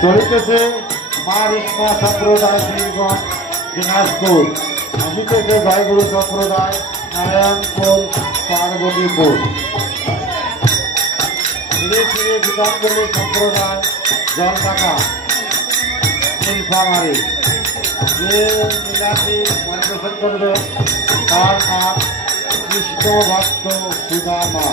চলিতেছে মা রেশমা সম্প্রদায় শ্রীগঞ্জ দিনাজপুর, আসিতেছে জয়গুরু সম্প্রদায় নারায়ণপুর পার্বতীপুর, ধীরে ধীরে গীতাঞ্জলি সম্প্রদায় জলঢাকা নীলফামারী। যে লীলাটি পরিবেশন করবে তার নাম কৃষ্ণ ভক্ত সুদামা।